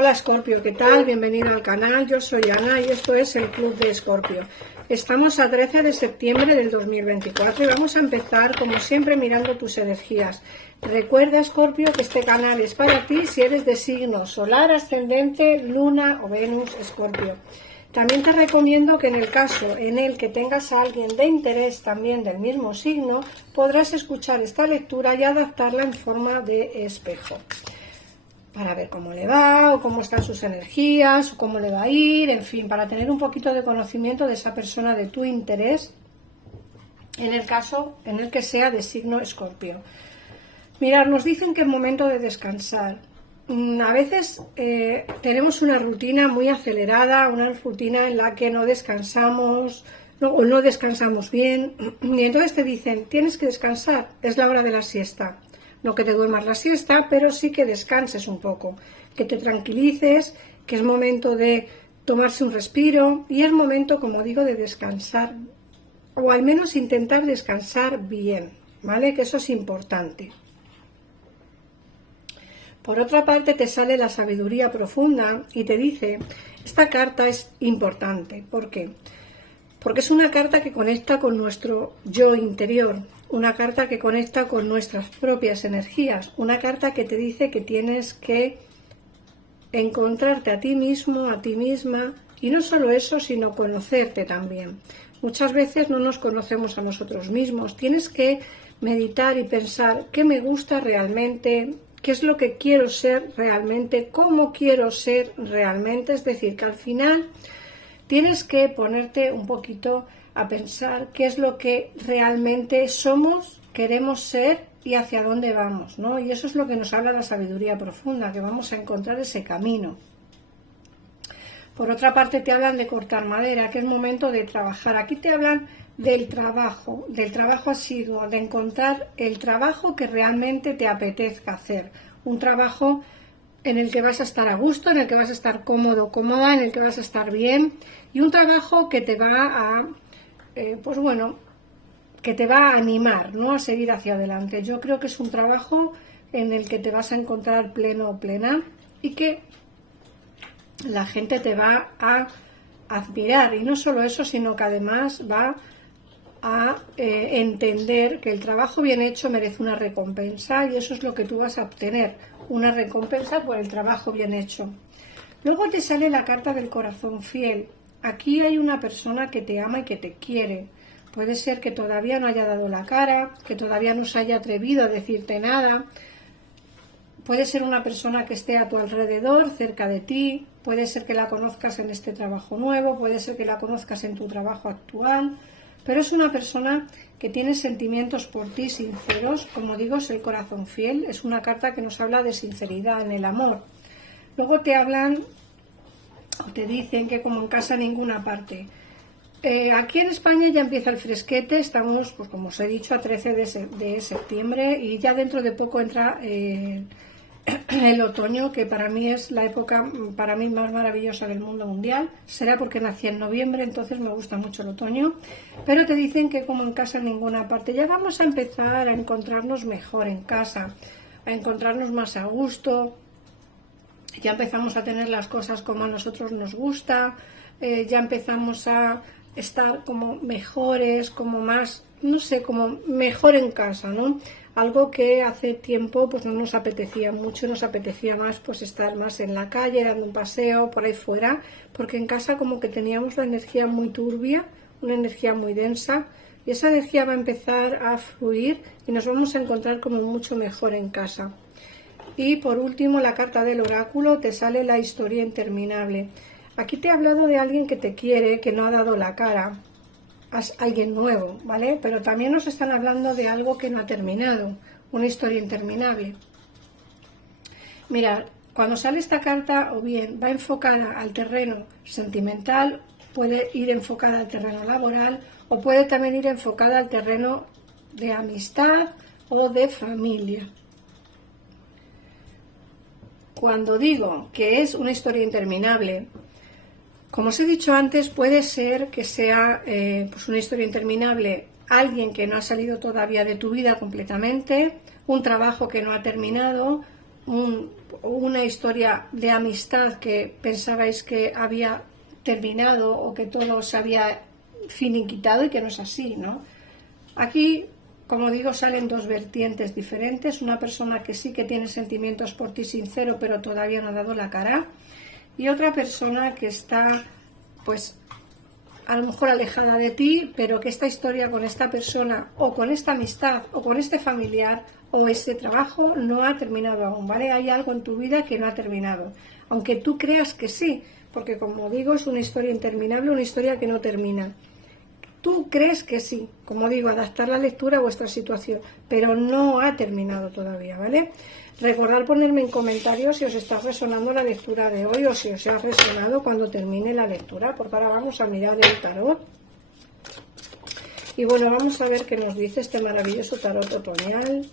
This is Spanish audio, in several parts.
Hola Escorpio, ¿qué tal? Bienvenido al canal, yo soy Ana y esto es el Club de Escorpio. Estamos a 13 de septiembre del 2024 y vamos a empezar como siempre mirando tus energías. Recuerda Escorpio que este canal es para ti si eres de signo solar, ascendente, luna o Venus Escorpio. También te recomiendo que en el caso en el que tengas a alguien de interés también del mismo signo, podrás escuchar esta lectura y adaptarla en forma de espejo, para ver cómo le va, o cómo están sus energías, o cómo le va a ir, en fin, para tener un poquito de conocimiento de esa persona de tu interés, en el caso en el que sea de signo Escorpio. Mirad, nos dicen que es momento de descansar. A veces tenemos una rutina muy acelerada, una rutina en la que no descansamos o no descansamos bien, y entonces te dicen, tienes que descansar, es la hora de la siesta. No que te duermas la siesta, pero sí que descanses un poco, que te tranquilices, que es momento de tomarse un respiro y es momento, como digo, de descansar, o al menos intentar descansar bien, ¿vale? Que eso es importante. Por otra parte, te sale la sabiduría profunda y te dice, esta carta es importante. ¿Por qué? Porque es una carta que conecta con nuestro yo interior, una carta que conecta con nuestras propias energías, una carta que te dice que tienes que encontrarte a ti mismo, a ti misma, y no solo eso, sino conocerte también. Muchas veces no nos conocemos a nosotros mismos, tienes que meditar y pensar qué me gusta realmente, qué es lo que quiero ser realmente, cómo quiero ser realmente, es decir, que al final tienes que ponerte un poquito a pensar qué es lo que realmente somos, queremos ser y hacia dónde vamos, ¿no? Y eso es lo que nos habla la sabiduría profunda, que vamos a encontrar ese camino. Por otra parte te hablan de cortar madera, que es momento de trabajar. Aquí te hablan del trabajo asiduo, de encontrar el trabajo que realmente te apetezca hacer. Un trabajo en el que vas a estar a gusto, en el que vas a estar cómodo, cómoda, en el que vas a estar bien, y un trabajo que te va a, que te va a animar, ¿no?, a seguir hacia adelante. Yo creo que es un trabajo en el que te vas a encontrar pleno o plena y que la gente te va a admirar, y no solo eso, sino que además va a entender que el trabajo bien hecho merece una recompensa, y eso es lo que tú vas a obtener, una recompensa por el trabajo bien hecho. Luego te sale la carta del corazón fiel. Aquí hay una persona que te ama y que te quiere. Puede ser que todavía no haya dado la cara, que todavía no se haya atrevido a decirte nada. Puede ser una persona que esté a tu alrededor, cerca de ti. Puede ser que la conozcas en este trabajo nuevo, puede ser que la conozcas en tu trabajo actual. Pero es una persona que tiene sentimientos por ti sinceros. Como digo, es el corazón fiel. Es una carta que nos habla de sinceridad en el amor. Luego te hablan o te dicen que como en casa en ninguna parte. Aquí en España ya empieza el fresquete. Estamos, pues como os he dicho, a 13 de septiembre y ya dentro de poco entra el otoño, que para mí es la época para mí más maravillosa del mundo mundial. Será porque nací en noviembre, entonces me gusta mucho el otoño. Pero te dicen que como en casa en ninguna parte. Ya vamos a empezar a encontrarnos mejor en casa, a encontrarnos más a gusto. Ya empezamos a tener las cosas como a nosotros nos gusta. Ya empezamos a estar como mejores, como más, no sé, como mejor en casa, ¿no? Algo que hace tiempo pues no nos apetecía mucho, nos apetecía más pues estar más en la calle, dando un paseo por ahí fuera, porque en casa como que teníamos la energía muy turbia, una energía muy densa, y esa energía va a empezar a fluir y nos vamos a encontrar como mucho mejor en casa. Y por último, la carta del oráculo, te sale la historia interminable. Aquí te he hablado de alguien que te quiere, que no ha dado la cara, es alguien nuevo, ¿vale? Pero también nos están hablando de algo que no ha terminado, una historia interminable. Mirad, cuando sale esta carta, o bien va enfocada al terreno sentimental, puede ir enfocada al terreno laboral, o puede también ir enfocada al terreno de amistad o de familia. Cuando digo que es una historia interminable, como os he dicho antes, puede ser que sea pues una historia interminable, alguien que no ha salido todavía de tu vida completamente, un trabajo que no ha terminado, una historia de amistad que pensabais que había terminado o que todo se había finiquitado y que no es así, ¿no? Aquí, como digo, salen dos vertientes diferentes, una persona que sí que tiene sentimientos por ti sincero pero todavía no ha dado la cara, y otra persona que está pues a lo mejor alejada de ti, pero que esta historia con esta persona o con esta amistad o con este familiar o ese trabajo no ha terminado aún, ¿vale? Hay algo en tu vida que no ha terminado, aunque tú creas que sí, porque como digo, es una historia interminable, una historia que no termina. Tú crees que sí, como digo, adaptar la lectura a vuestra situación, pero no ha terminado todavía, ¿vale? Recordad ponerme en comentarios si os está resonando la lectura de hoy o si os ha resonado cuando termine la lectura, porque ahora vamos a mirar el tarot. Y bueno, vamos a ver qué nos dice este maravilloso tarot otoñal.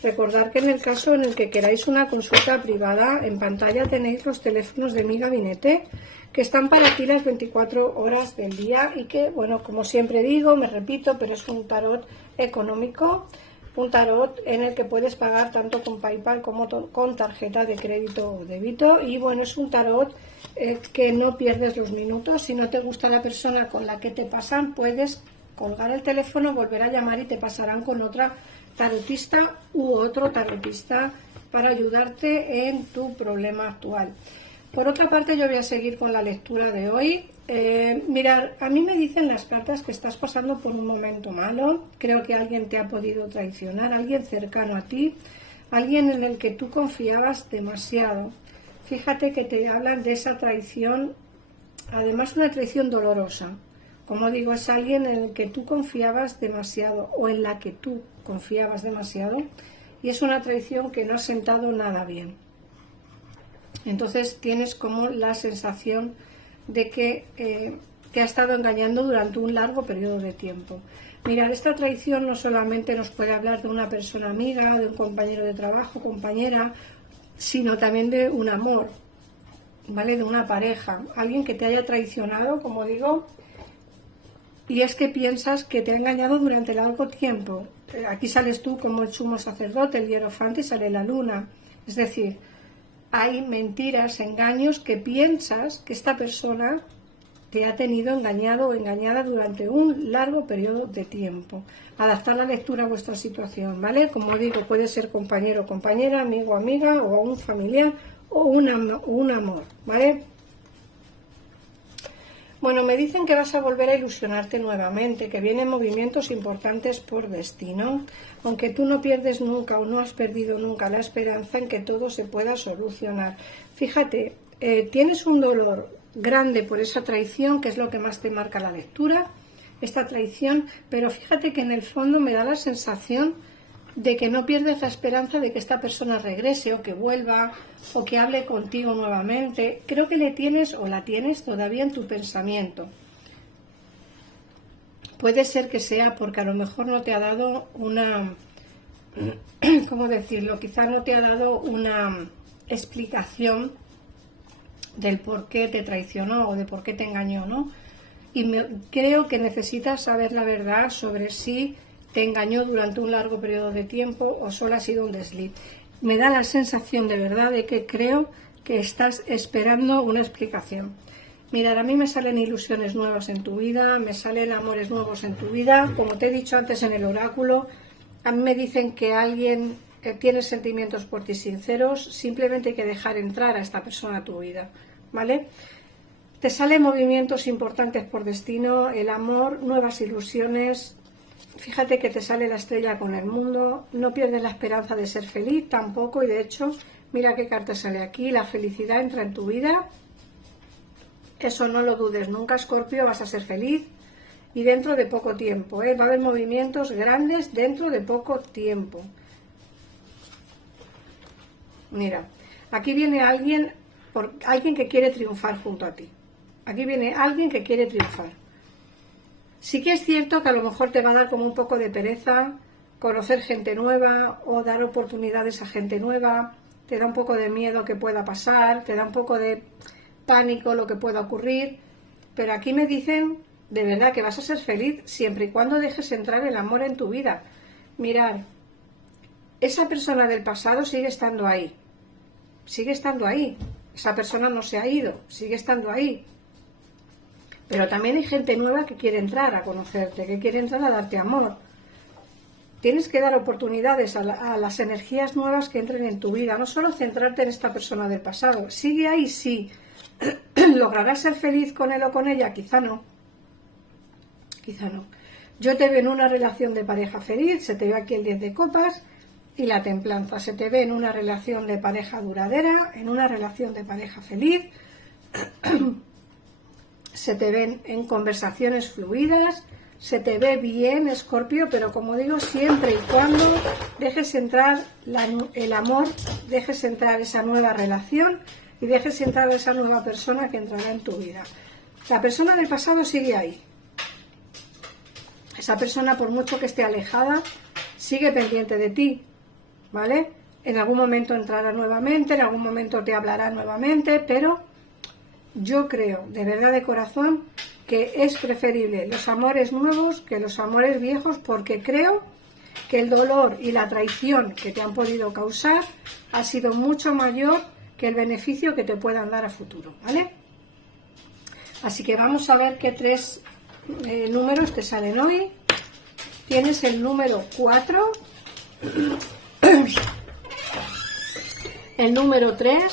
Recordad que en el caso en el que queráis una consulta privada, en pantalla tenéis los teléfonos de mi gabinete, que están para ti las 24 horas del día y que, bueno, como siempre digo, me repito, pero es un tarot económico, un tarot en el que puedes pagar tanto con PayPal como con tarjeta de crédito o débito. Y bueno, es un tarot que no pierdes los minutos. Si no te gusta la persona con la que te pasan, puedes colgar el teléfono, volver a llamar y te pasarán con otra tarotista u otro tarotista para ayudarte en tu problema actual. Por otra parte, yo voy a seguir con la lectura de hoy. Mirad, a mí me dicen las cartas que estás pasando por un momento malo. Creo que alguien te ha podido traicionar, alguien cercano a ti, alguien en el que tú confiabas demasiado. Fíjate que te hablan de esa traición, además una traición dolorosa. Como digo, es alguien en el que tú confiabas demasiado o en la que tú confiabas demasiado y es una traición que no ha sentado nada bien. Entonces tienes como la sensación de que te ha estado engañando durante un largo periodo de tiempo. Mirad, esta traición no solamente nos puede hablar de una persona amiga, de un compañero de trabajo, compañera, sino también de un amor, ¿vale? De una pareja, alguien que te haya traicionado, como digo, y es que piensas que te ha engañado durante largo tiempo. Aquí sales tú como el sumo sacerdote, el hierofante, y sale la luna. Es decir, hay mentiras, engaños que piensas que esta persona te ha tenido engañado o engañada durante un largo periodo de tiempo. Adaptar la lectura a vuestra situación, ¿vale? Como digo, puede ser compañero o compañera, amigo o amiga, o un familiar, o un amor, ¿vale? Bueno, me dicen que vas a volver a ilusionarte nuevamente, que vienen movimientos importantes por destino, aunque tú no pierdes nunca o no has perdido nunca la esperanza en que todo se pueda solucionar. Fíjate, tienes un dolor grande por esa traición, que es lo que más te marca la lectura, esta traición, pero fíjate que en el fondo me da la sensación de que no pierdes la esperanza de que esta persona regrese o que vuelva o que hable contigo nuevamente. Creo que le tienes o la tienes todavía en tu pensamiento. Puede ser que sea porque a lo mejor no te ha dado una, ¿cómo decirlo? Quizá no te ha dado una explicación del por qué te traicionó o de por qué te engañó, ¿no? Y creo que necesitas saber la verdad sobre si te engañó durante un largo periodo de tiempo o solo ha sido un desliz. Me da la sensación de verdad de que creo que estás esperando una explicación. Mirad, a mí me salen ilusiones nuevas en tu vida, me salen amores nuevos en tu vida. Como te he dicho antes en el oráculo, a mí me dicen que alguien tiene sentimientos por ti sinceros, simplemente hay que dejar entrar a esta persona a tu vida, ¿vale? Te salen movimientos importantes por destino, el amor, nuevas ilusiones. Fíjate que te sale la estrella con el mundo, no pierdes la esperanza de ser feliz tampoco, y de hecho, mira qué carta sale aquí, la felicidad entra en tu vida, eso no lo dudes nunca, Escorpio, vas a ser feliz y dentro de poco tiempo, va a haber movimientos grandes dentro de poco tiempo. Mira, aquí viene alguien que quiere triunfar junto a ti, aquí viene alguien que quiere triunfar. Sí que es cierto que a lo mejor te va a dar como un poco de pereza conocer gente nueva o dar oportunidades a gente nueva, te da un poco de miedo que pueda pasar, te da un poco de pánico lo que pueda ocurrir, pero aquí me dicen de verdad que vas a ser feliz siempre y cuando dejes entrar el amor en tu vida. Mirad, esa persona del pasado sigue estando ahí. Sigue estando ahí. Esa persona no se ha ido, sigue estando ahí. Pero también hay gente nueva que quiere entrar a conocerte, que quiere entrar a darte amor. Tienes que dar oportunidades a las energías nuevas que entren en tu vida, no solo centrarte en esta persona del pasado. Sigue ahí, sí. ¿Lograrás ser feliz con él o con ella? Quizá no. Quizá no. Yo te veo en una relación de pareja feliz, se te ve aquí el 10 de copas y la templanza. Se te ve en una relación de pareja duradera, en una relación de pareja feliz. Se te ven en conversaciones fluidas, se te ve bien, Escorpio, pero como digo, siempre y cuando dejes entrar el amor, dejes entrar esa nueva relación y dejes entrar a esa nueva persona que entrará en tu vida. La persona del pasado sigue ahí. Esa persona, por mucho que esté alejada, sigue pendiente de ti, ¿vale? En algún momento entrará nuevamente, en algún momento te hablará nuevamente, pero yo creo, de verdad de corazón, que es preferible los amores nuevos que los amores viejos, porque creo que el dolor y la traición que te han podido causar ha sido mucho mayor que el beneficio que te puedan dar a futuro, ¿vale? Así que vamos a ver qué 3 números te salen hoy. Tienes el número 4, el número 3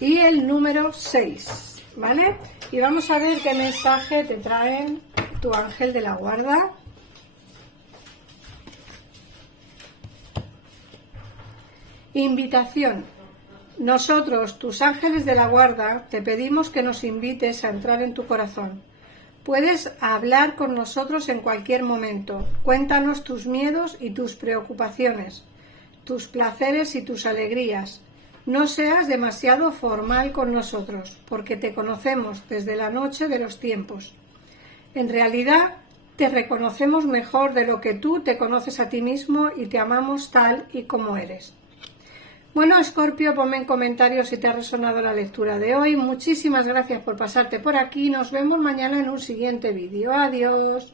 y el número 6, ¿vale? Y vamos a ver qué mensaje te traen tu ángel de la guarda. Invitación. Nosotros, tus ángeles de la guarda, te pedimos que nos invites a entrar en tu corazón. Puedes hablar con nosotros en cualquier momento. Cuéntanos tus miedos y tus preocupaciones, tus placeres y tus alegrías. No seas demasiado formal con nosotros, porque te conocemos desde la noche de los tiempos. En realidad, te reconocemos mejor de lo que tú te conoces a ti mismo y te amamos tal y como eres. Bueno, Escorpio, ponme en comentarios si te ha resonado la lectura de hoy. Muchísimas gracias por pasarte por aquí. Nos vemos mañana en un siguiente vídeo. Adiós.